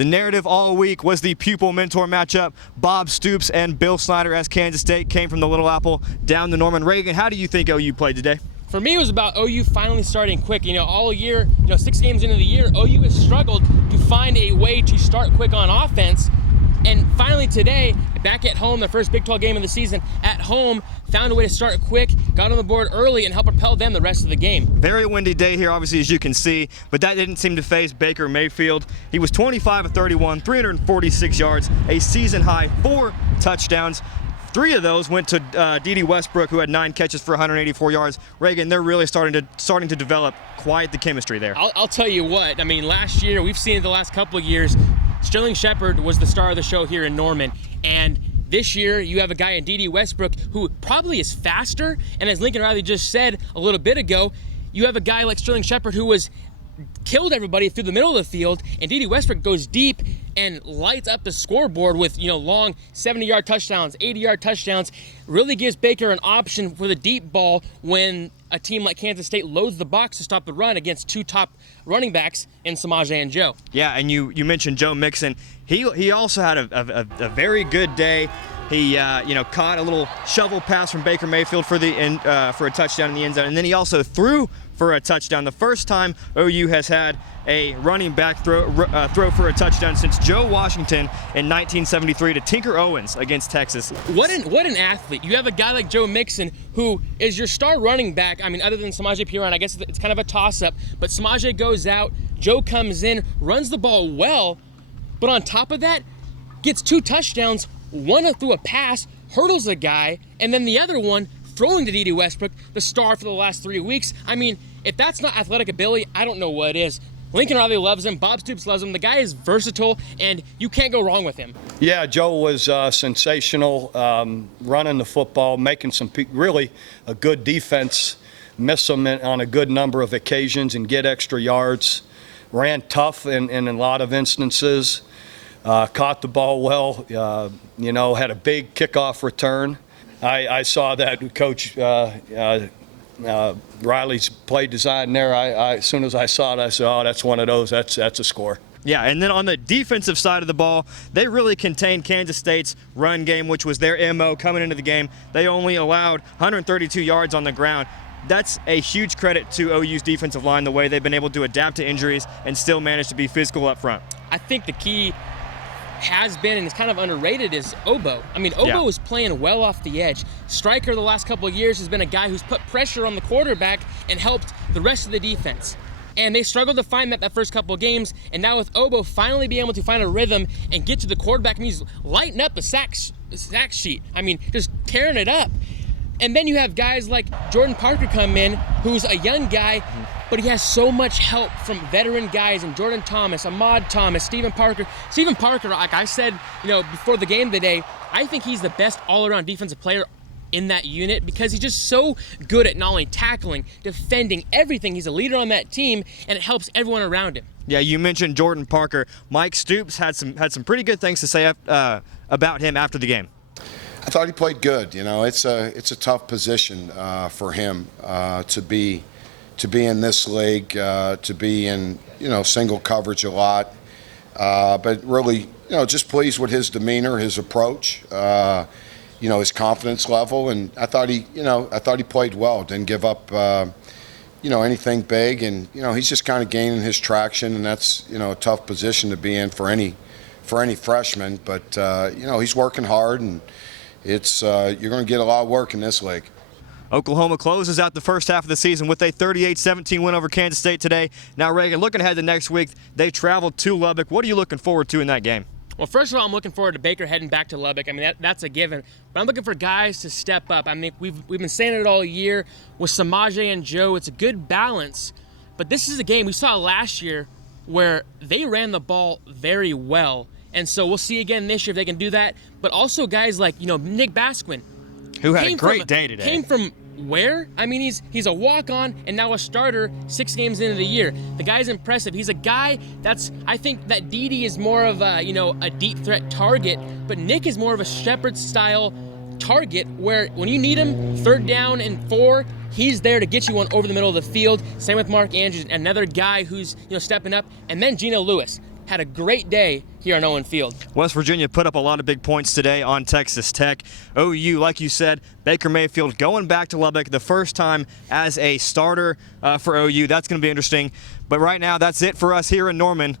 The narrative all week was the pupil-mentor matchup. Bob Stoops and Bill Snyder as Kansas State came from the Little Apple down to Norman. Reagan, how do you think OU played today? For me, it was about OU finally starting quick. All year, 6 games into the year, OU has struggled to find a way to start quick on offense. And finally today, back at home, the first Big 12 game of the season, at home, found a way to start quick, got on the board early, and helped propel them the rest of the game. Very windy day here, obviously, as you can see, but that didn't seem to faze Baker Mayfield. He was 25 of 31, 346 yards, a season-high 4 touchdowns. 3 of those went to D.D. Westbrook, who had 9 catches for 184 yards. Reagan, they're really starting to develop quite the chemistry there. I'll tell you what, last year, we've seen it the last couple of years, Sterling Shepard was the star of the show here in Norman, and this year you have a guy in D.D. Westbrook who probably is faster, and as Lincoln Riley just said a little bit ago, you have a guy like Sterling Shepard who killed everybody through the middle of the field, and D.D. Westbrook goes deep and lights up the scoreboard with long 70-yard touchdowns, 80-yard touchdowns. Really gives Baker an option for the deep ball when a team like Kansas State loads the box to stop the run against 2 top running backs in Samaje and Joe. Yeah, and you mentioned Joe Mixon. He also had a very good day. He caught a little shovel pass from Baker Mayfield for a touchdown in the end zone, and then he also threw for a touchdown. The first time OU has had a running back throw for a touchdown since Joe Washington in 1973 to Tinker Owens against Texas. What an athlete. You have a guy like Joe Mixon who is your star running back. Other than Samaje Perine, I guess it's kind of a toss-up, but Samaje goes out, Joe comes in, runs the ball well, but on top of that, gets 2 touchdowns, one through a pass, hurdles a guy, and then the other one throwing to D.D. Westbrook, the star for the last 3 weeks. If that's not athletic ability, I don't know what is. Lincoln Riley loves him. Bob Stoops loves him. The guy is versatile, and you can't go wrong with him. Yeah, Joe was sensational, running the football, making some really a good defense, miss them on a good number of occasions and get extra yards. Ran tough in a lot of instances. Caught the ball well, had a big kickoff return. I saw that Coach Riley's play design there. As soon as I saw it, I said, oh, that's one of those. That's a score. Yeah, and then on the defensive side of the ball, they really contained Kansas State's run game, which was their MO coming into the game. They only allowed 132 yards on the ground. That's a huge credit to OU's defensive line, the way they've been able to adapt to injuries and still manage to be physical up front. I think the key has been, and it's kind of underrated, is Obo. Obo is playing well off the edge. Stryker the last couple of years has been a guy who's put pressure on the quarterback and helped the rest of the defense. And they struggled to find that first couple of games, and now with Obo finally being able to find a rhythm and get to the quarterback, he's lighting up the sack sheet. Just tearing it up. And then you have guys like Jordan Parker come in, who's a young guy, but he has so much help from veteran guys, and Jordan Thomas, Ahmad Thomas, Stephen Parker. Stephen Parker, like I said, before the game today, I think he's the best all-around defensive player in that unit because he's just so good at not only tackling, defending, everything. He's a leader on that team, and it helps everyone around him. Yeah, you mentioned Jordan Parker. Mike Stoops had some pretty good things to say about him after the game. I thought he played good. It's a tough position for him to be in this league, to be in single coverage a lot, but really just pleased with his demeanor, his approach, his confidence level, and I thought he played well. Didn't give up anything big, and he's just kind of gaining his traction, and that's a tough position to be in for any freshman, but he's working hard, and it's you're going to get a lot of work in this league. Oklahoma closes out the first half of the season with a 38-17 win over Kansas State today. Now, Reagan, looking ahead to next week, they travel to Lubbock. What are you looking forward to in that game? Well, first of all, I'm looking forward to Baker heading back to Lubbock. That's a given. But I'm looking for guys to step up. We've been saying it all year with Samaje and Joe. It's a good balance. But this is a game we saw last year where they ran the ball very well. And so we'll see again this year if they can do that. But also guys like, Nick Basquin. Who had a great day today. Came from where? He's a walk-on and now a starter 6 games into the year. The guy's impressive. He's a guy I think that Dede is more of a deep threat target, but Nick is more of a Shepard-style target where when you need him, 3rd down and 4, he's there to get you one over the middle of the field. Same with Mark Andrews, another guy who's stepping up. And then Geno Lewis. had a great day here on Owen Field. West Virginia put up a lot of big points today on Texas Tech. OU, like you said, Baker Mayfield going back to Lubbock the first time as a starter for OU. That's going to be interesting. But right now, that's it for us here in Norman.